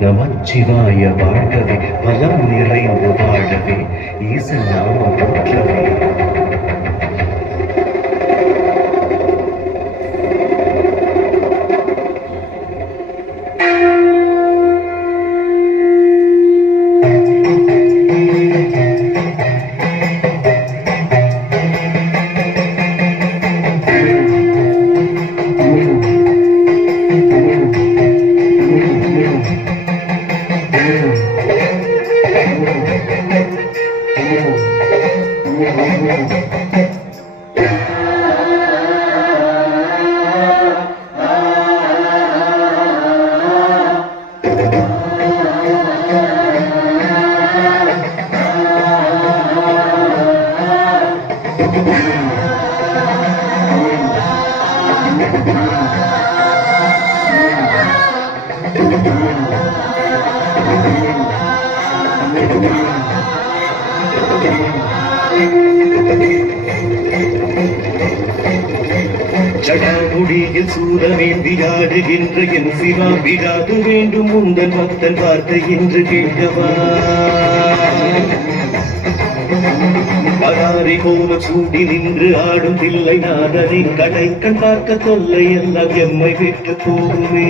நமச்சிவாய வாழ்கவே பலம் நிறைந்து வாழவே ஈசன் நாமம் போற்றவே ஜடாமுடியில் சூதமேந்தி ஆடுகின்ற என் சிவா விடாது வேண்டும் உந்தன் பக்தன் வார்த்தை என்று கேட்கவா பராரி போல சூடி நின்று ஆடும் தில்லை நாதனை கடை கண் பார்க்க தொல்லை எல்லாம் எம்மை விட்டு போகுமே.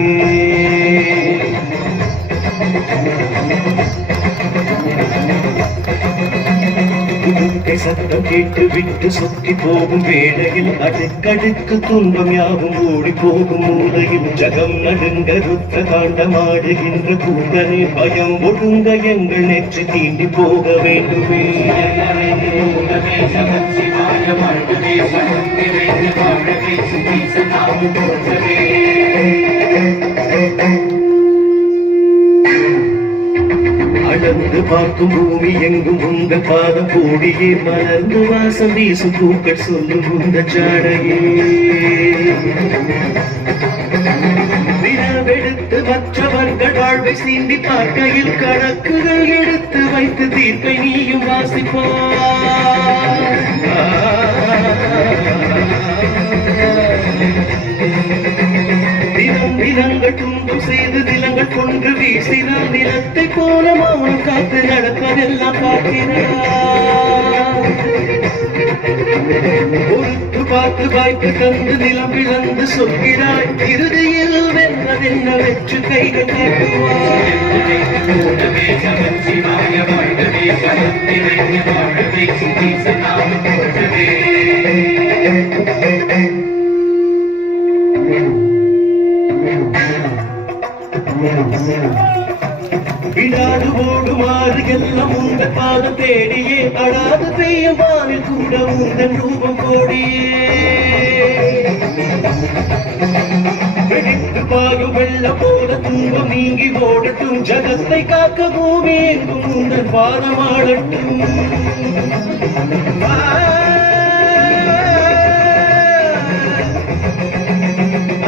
உடுக்கை சத்தம் கேட்டு விட்டு சுத்தி போகும் வேளையில் அடுக்கடுக்கு துன்பம் யாவும் ஓடி போகும் மூலையில் ஜகம் நடுங்க ருத்த காண்டமாடுகின்ற கூட்டனே பயம் ஒடுங்க எங்கள் நெற்றி தீண்டி போக வேண்டுமே Thank you. அளந்து பார்க்கும் பூமி எங்கும் உந்த பாதம் கூடியே. மலர்ந்து வாசம் வீசும் பூக்கள் சொல்லும் உந்த ஜாடையே. வினாவெடுத்து மற்றவர்கள் வாழ்வை சீண்டி பார்க்கையில் கணக்குகள் எடுத்து வைத்து தீர்ப்பை நீயும் வாசிப்பார் தினம் தினங்கள் துன்பம் செய்து நிலங்கள் கொன்று வீசினால் நிலத்தை போல மௌனம் காத்து நடப்பதெல்லாம் பார்க்கிறார் பொறுத்து பார்த்து வாய்ப்பு தந்து நிலம் இழந்து சொல்கிறாய் இறுதியில் வென்றதென்ன வெற்று கைகள் இடாது உந்த பாதம் தேடியே அடாது பெய்யும் வானில் கூட உந்தன் ரூபம் கோடியே வெடித்து பாயும் வெள்ளம் போல துன்பம் நீங்கி ஓடட்டும் ஜகத்தை காக்க பூமி எங்கும் உங்கள் பாதமாடட்டும்.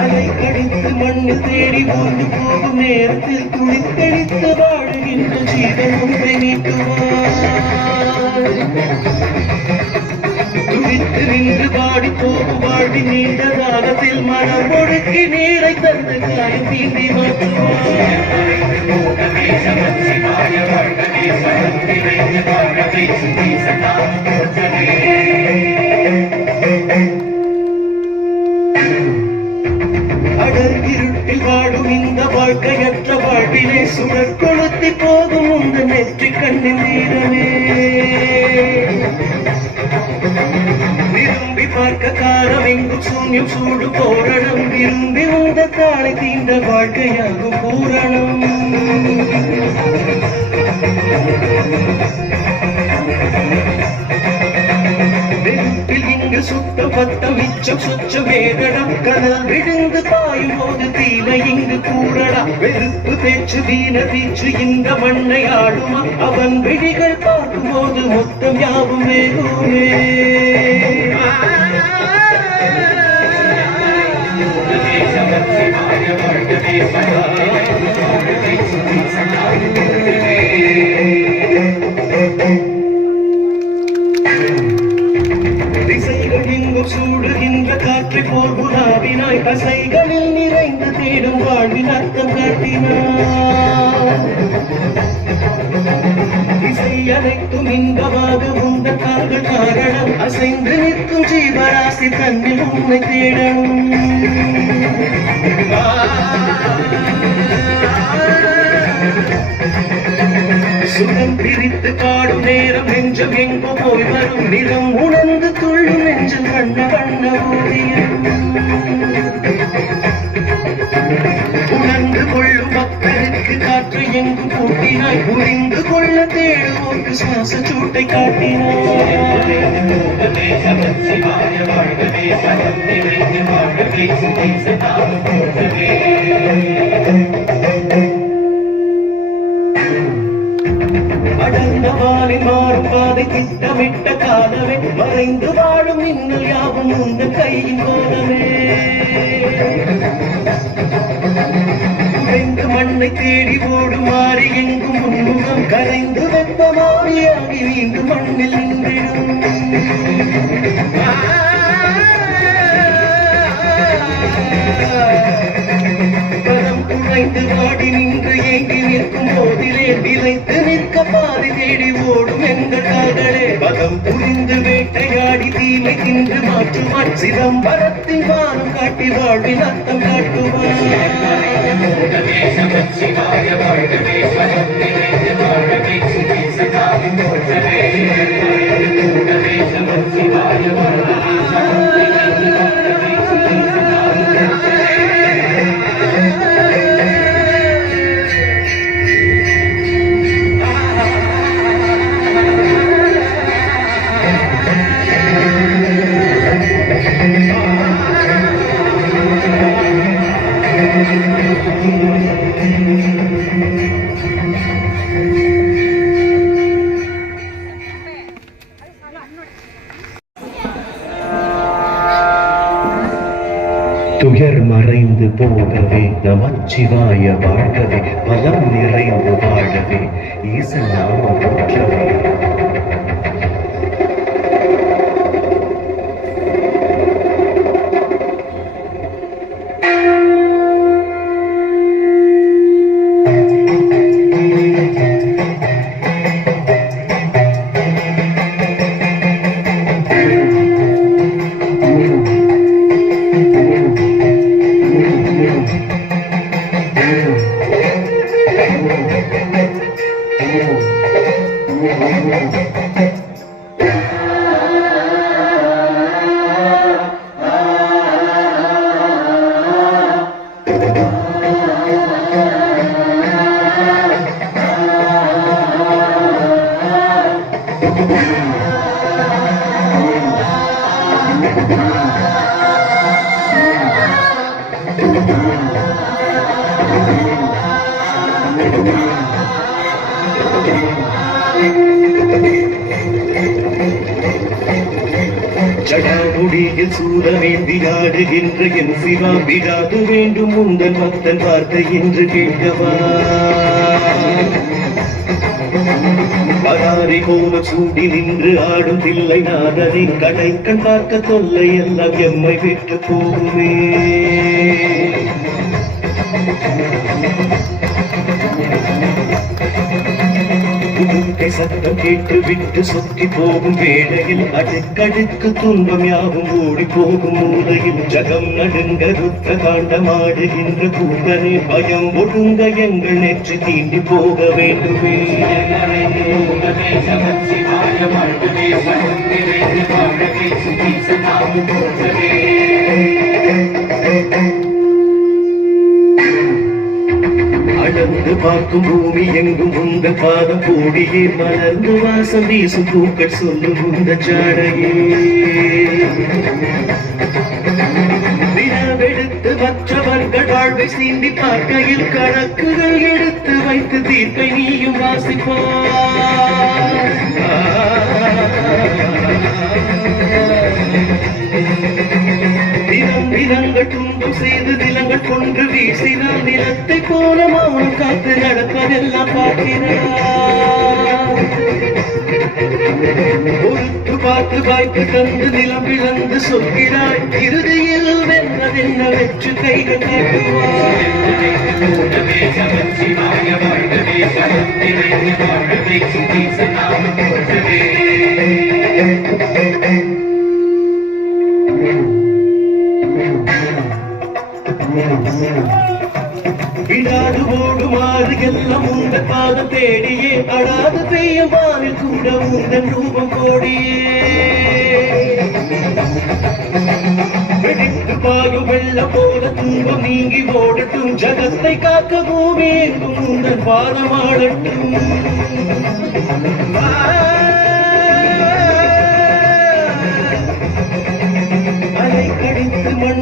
அலை கடித்து மண்ணில் தேடி ஓண்டு போகும் நேரத்தில் துணித்தெடித்து வாழ துடித்து நின்று பாடி போகு பாடி நீண்ட காலத்தில் மனம் ஒழுக்கி நீரை தந்து காயம் தீண்டி அடர் இருட்டில் வாடும் இந்த வாழ்க்கையற்ற வாழ்விலே சுடர் கொளுத்தி போகும் உந்த நெற்றி கண்ணின் நீரமே விரும்பி பார்க்க காரம் எங்கும் சூன்யம் சூடு போரணம் விரும்பி உந்த காலை தீண்ட வாழ்க்கையாகும் பூரணம். இங்கு சுத்த பத்த மிச்சம் சுச்ச வேகடம் கடல் விழுந்து பாயும் போது தீமை இங்கு கூடடா வெறுப்பு பேச்சு வீண பீச்சு இந்த மண்ணை ஆடுமா அவன் விழிகள் பார்க்கும் போது மொத்தம் யாவும் வேகுமே Thank you. போகும் காவினாய் தசைகளில் நிறைந்து தேடும் வாழ்வின் அர்த்தம் காட்டினார். இசை அனைத்தும் இன்பமாக உந்த தாங்கள் காரணம் அசைந்து நிற்கும் ஜீவராசி தன்னில் உன்னை தேடும் சுகம் பிரித்து காடும் நேரம் நெஞ்சம் எங்கு போய் வரும் நிறம் உணர்ந்து துள்ளும் நெஞ்சம் வண்ண வண்ண ஊதிய. உணர்ந்து கொள்ளும் பக்தருக்கு காற்று எங்கு கூட்டினாய்? புரிந்து கொள்ள தேடுவோர்க்கு சுவாச சூட்டை காட்டினாய். வாழ்கவே கண்ட வானில் மாறுபாதை திட்டமிட்ட காலமே மறைந்து வாழும் மின்னல் யாவும் உந்த கையின் கோலமே. உடைந்து மண்ணை தேடி ஓடும் மாறி எங்கும் உன்முகம் கரைந்து வெப்பமாறியாகி நீண்டு மண்ணில் நின்றிடும். பதம் குறைந்து நின்று ஏங்கி நிற்கும் போதிலே விளைத்து நிற்க பாதி தேடி ஓடும் எங்கள் காதலே. பதம் புரிந்து வேட்டையாடி தீமை தின்று மாற்றுவான். சிதம்பரத்தின் பானம் காட்டி வாழ்வின் அர்த்தம் காட்டுவான். நமச்சிவாய வாழ்கவே மனம் நிறைந்து வாழவே. ஈசன் நாமம் போற்றவே ஜடாமுடியில் சூரவேந்தி ஆடுகின்ற என் சிவா விடாது வேண்டும் உங்கள் பக்தன் வார்த்தை என்று கேட்கவா பராரி போல சூடி நின்று ஆடும் தில்லை நாதனை கடை கண் பார்க்க தொல்லை எல்லாம் எம்மை விட்டு போகுமே. உடுக்கை சத்தம் கேட்டு விட்டு சொத்தி போகும் வேளையில் அடுக்கடுக்கு துன்பம் யாவும் ஓடி போகும் மூலையில் ஜகம் நடுங்க ருத்த காண்டமாடுகின்ற கூட்டனே பயம் ஒடுங்க எங்கள் நெற்றி தீண்டி போக வேண்டுமே. வாழ்க்கை சுத்தி சாமி போகவே பார்க்கும் பூமி எங்கும் உந்த பாதம் கூடியே. மலர்ந்து வாசம் வீசும் பூக்கள் சொல்லும் உந்த ஜாடையே. வினாவெடுத்து மற்றவர்கள் வாழ்வை சீண்டி பார்க்கையில் கணக்குகள் எடுத்து வைத்து தீர்ப்பை நீயும் வாசிப்பார் தினம் தினங்கள் துன்பம் செய்து தினங்கள் கொன்று வீசினால் நிலத்தை போல மௌனம் காத்து பார்க்கிறாய் பார்க்கிறார் பார்த்து வாய்ப்பு தந்து நிலம் இழந்து சொல்கிறாய். இறுதியில் வென்றதென்ன வெற்று கைகள் காட்டுவார் சிவாய தேடியே அடாது பெய்யும் வானில் கூட உந்தன் ரூபம் கோடியே பாகு வெள்ள போல துன்பம் நீங்கி ஓடட்டும் ஜகத்தை காக்க பூமி எங்கும் உந்தன் பாதமாடட்டும்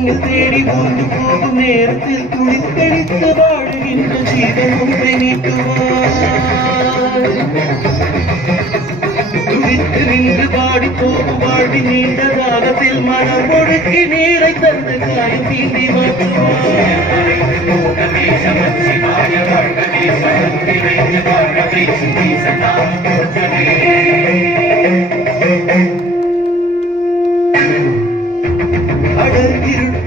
நீங்கள் தேடி கொண்டு போகும் நேரத்தில் துணிக்கடித்து வாழுகின்ற ஜீவன் ஒன்றை நீட்டுவார் துடித்து நின்று பாடி போகும் வாழ்வி நீண்ட தாகத்தில் மனம் ஒடுக்கி நீரை தந்து காயம் தீண்டி அடர்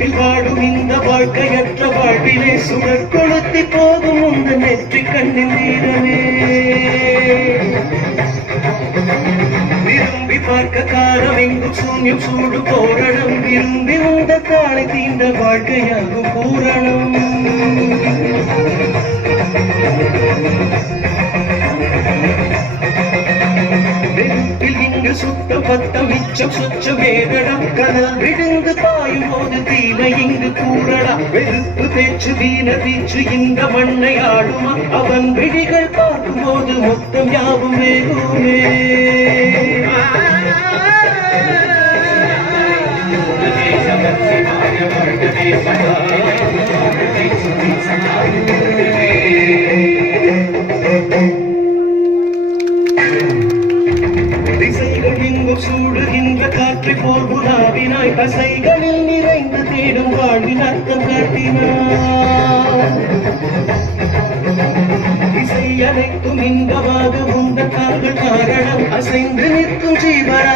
இருட்டில் வாடும் இந்த வாழ்க்கையற்ற வாழ்விலே சுடர் கொளுத்தி போகும் உந்த நெற்றி கண்ணின் வீரமே. விரும்பி பார்க்க காரம் எங்கும் சூன்யம் சூடு போரணம். விரும்பி உந்த காலை தீண்ட வாழ்க்கையாகும் பூரணம். நெருப்பில் இங்கு பத்த மிச்சம் சுச்ச வேகடம் கடல் விழுந்து பாயும் போது தீமை இங்கு கூறடா. வெறுப்பு பேச்சு வீண வீச்சு இந்த மண்ணை ஆடுமா அவன் விழிகள் பார்க்கும் போது மொத்தம் யாவும் வேகுமே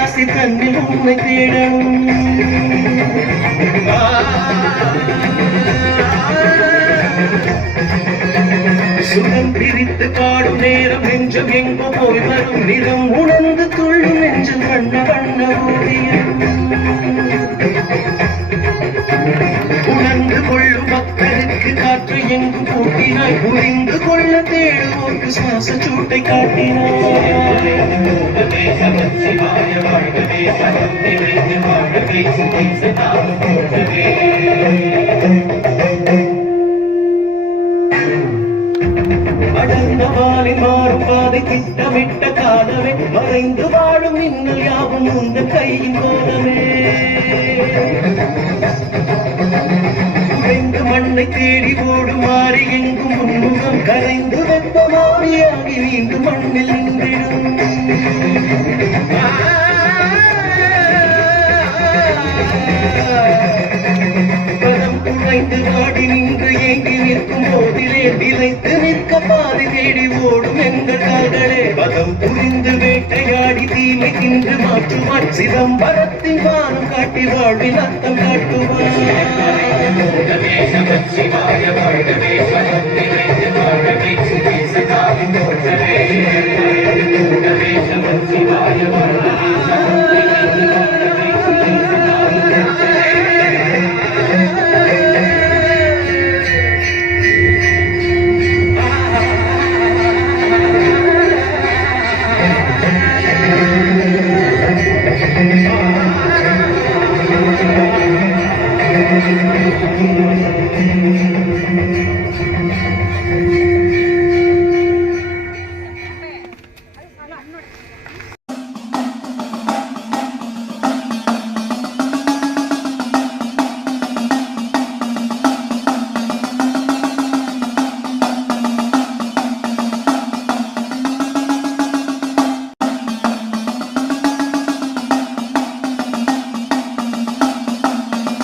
காசி தன்னில் உண்மை தேடவும் சுகம் பிரித்து பாடும் நேரம் நெஞ்சம் எங்கோ போய் வரும் நிறம் உணர்ந்து துள்ளும் நெஞ்சம் வண்ண வண்ண ஓவியம் உணர்ந்து கொள்ளும் மக்களுக்கு காற்று எங்கு கூட்டினாய். புரிந்து கொள்ள தேடுவோர்க்கு சுவாச சூட்டை காட்டினாய். அடர்ந்த வானில் மாறும் பாதை திட்டமிட்ட காலமே மறைந்து வாழும் மின்னல் யாவும் உந்த கையின் கோலமே உடைந்து மண்ணை தேடி ஓடும் மாறி எங்கும் கரைந்து வெப்ப மாறியாகி மீண்டும் மண்ணில் நின்றிடும். பதம் குழைந்து நாடி நின்று ஏங்கி நிற்கும் போதிலே நிலைத்து நிற்க பாதி தேடி ஓடும் எங்கள் காதலே. பதம் புரிந்து வேட்டையாடி தீமை தின்று சிதம்பரத்தின் காட்டி வாழ்வில்